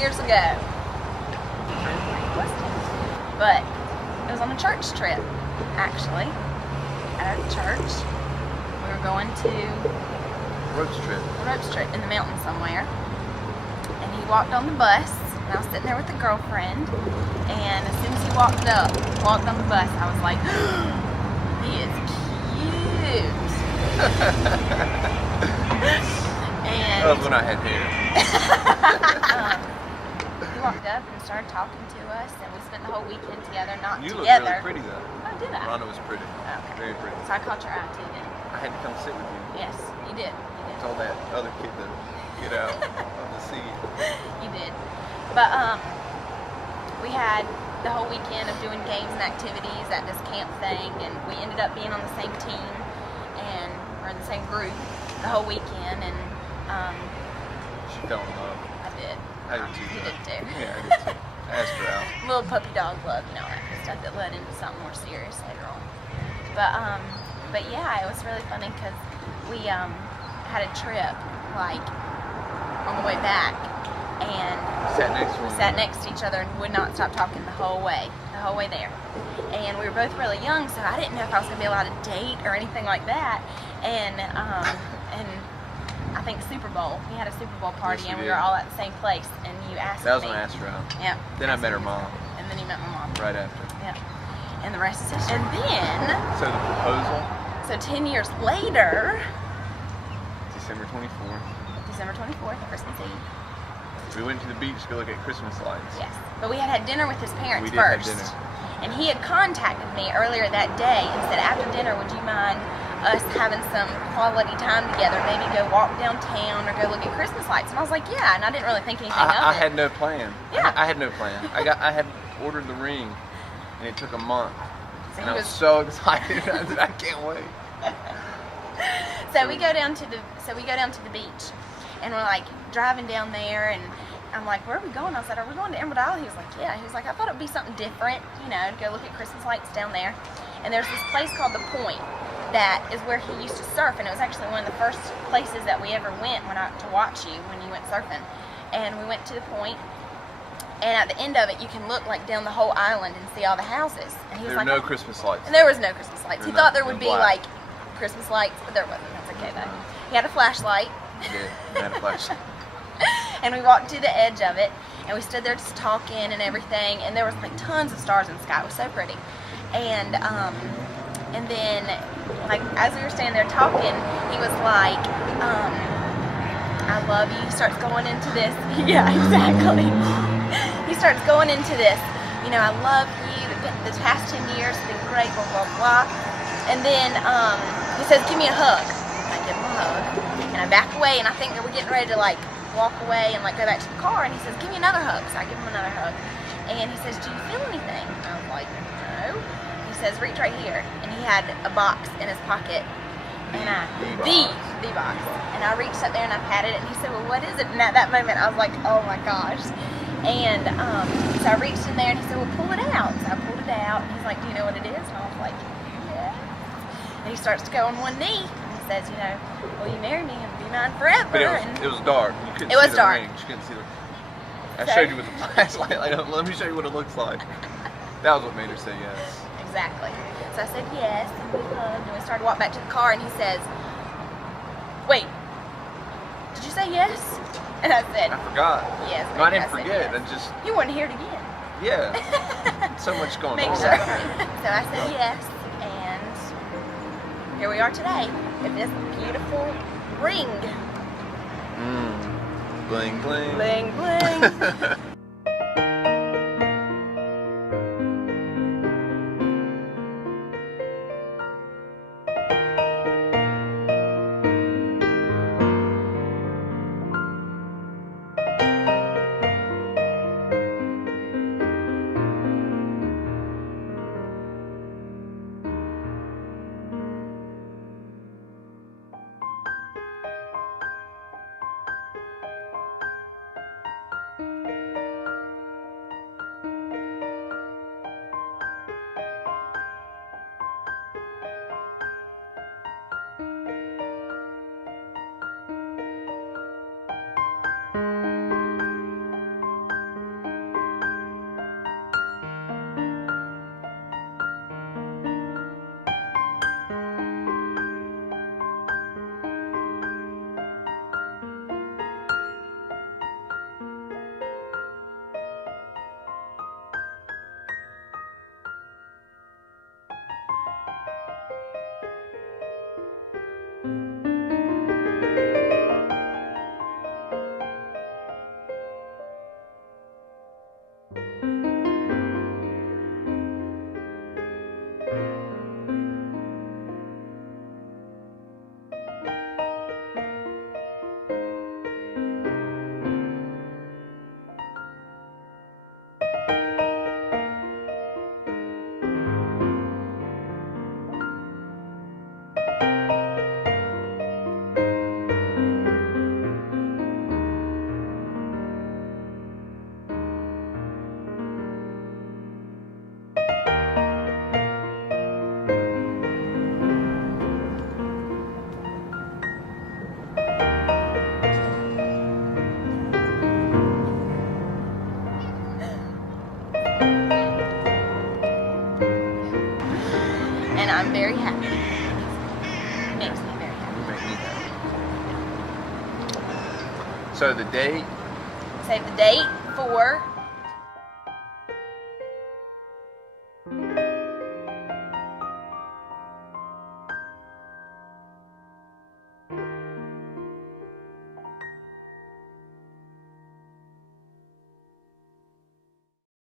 years ago. But it was on a church trip, actually. At our church. We were going to a ropes trip in the mountains somewhere. And he walked on the bus, and I was sitting there with a girlfriend. And as soon as he walked on the bus, I was like, he is cute. And that was when I had hair. He walked up and started talking to us, and we spent the whole weekend together, not You together. look really pretty though. Oh, did I? Ronda was pretty. Okay. Very pretty. So I caught your eye too then. I had to come sit with you. Yes, you did. You did. Told that other kid to get out of the seat. You did. But we had the whole weekend of doing games and activities at this camp thing, and we ended up being on the same team or in the same group the whole weekend, and She fell in love. I did. I did too. You did too. Yeah, I did too. I asked her out. Little puppy dog love, you know, that kind of stuff that led into something more serious later on. But yeah, it was really funny because we had a trip like on the way back, and Sat next to each other and would not stop talking the whole way there. And we were both really young, so I didn't know if I was gonna be allowed to date or anything like that. And I think Super Bowl. We had a Super Bowl party, Yes, and we did. were all at the same place. And you asked me. That was when I asked her out. Yeah. Then I met her mom. And then you met my mom. Right after. Yeah. And the rest is history. And then, So the proposal, so 10 years later, December 24th. December 24th, Christmas Eve. We went to the beach to go look at Christmas lights. Yes. But we had dinner with his parents We did have first. dinner. And he had contacted me earlier that day and said, after dinner, would you mind us having some quality time together? Maybe go walk downtown or go look at Christmas lights. And I was like, yeah. And I didn't really think anything of it. I had no plan. Yeah. I had no plan. I had ordered the ring, and it took a month. So And he I was was- so excited. I said, I can't wait. So we go down to the beach, and we're like driving down there, and I'm like, where are we going? I said, are we going to Emerald Isle? He was like, yeah. He was like, I thought it would be something different, you know, to go look at Christmas lights down there. And there's this place called The Point that is where he used to surf, and it was actually one of the first places that we ever went to watch you when you went surfing. And we went to The Point, and at the end of it, you can look like down the whole island and see all the houses. And he was There were like, no Christmas lights. and there was no Christmas lights. He There thought were there would no be black. like Christmas lights, but there wasn't. That's okay though. He had a flashlight. He did. He had a flashlight. And we walked to the edge of it, and we stood there just talking and everything, and there was like tons of stars in the sky. It was so pretty. And then like as we were standing there talking, he was like, I love you. He starts going into this. Yeah, exactly. He starts going into this, you know, I love you. The past 10 years have been great, blah, blah, blah. And then he says, give me a hug. And I give him a hug. And I back away, and I think that we're getting ready to like walk away and like go back to the car, and he says, give me another hug. So I give him another hug. And he says, do you feel anything? And I was like, no. He says, reach right here. And he had a box in his pocket. And the box. And I reached up there and I patted it, and he said, well, what is it? And at that moment I was like, oh my gosh. And so I reached in there, and he said, well, pull it out. So I pulled it out, and he's like, do you know what it is? And I was like, yeah. And he starts to go on one knee, and he says, you know, will you marry me and be mine forever? But And it was dark. You couldn't It see was the dark. ring. You couldn't see the. I So- showed you with the flashlight. Like, let me show you what it looks like. That was what made her say yes. Exactly. So I said yes, and we hugged, and we started to walk back to the car, and he says, wait, did you say yes? And I said, I forgot. yes. No, I baby, didn't said forget. yes. I just You want to hear it again. yeah. So much going Make on. sure. So I said yes, and here we are today with this beautiful ring. Bling bling. Bling, bling. and I'm very happy. Makes me very happy. You make me happy. So the date. Save the date for